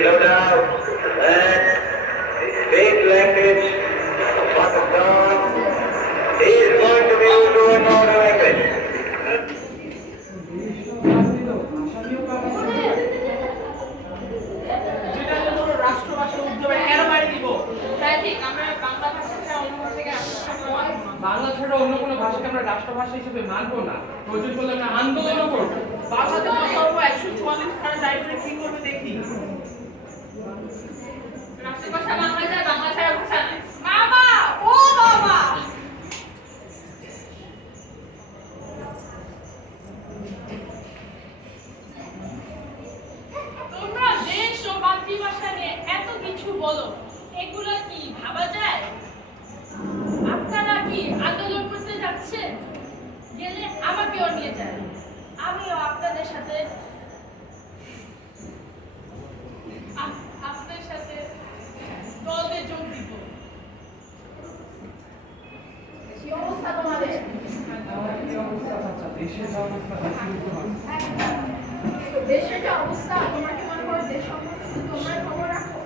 no doubt that big language of Pakistan is going to be able to ignore the language. Bangla ছাড়া অন্য কোনো ভাষাকে আমরা রাষ্ট্রভাষা হিসেবে মানবো না। প্রয়োজন করলে আমরা আন্দোলনও করবো। বাংলাতে কথা বলবো 144 খানা টাইপের কি করবে দেখি। রাষ্ট্রভাষা বাংলা ছাড়া বাংলা ছাড়া ভাষা নাই। বাবা ও বাবা তোমরা দেশ ও মাতৃভাষা নিয়ে এত কিছু বলো, এগুলো কি ভাবা যায়? আপনারা কি আন্দোলন করতে যাচ্ছেন? গেলে আমাকেও নিয়ে যান, আমিও আপনাদের সাথে দলে যোগ দিব। কি অবস্থা তোমাদের? দেশের যে অবস্থা, তোমরা কি মনে করো দেশ সম্পর্কে তোমরা খবর রাখো?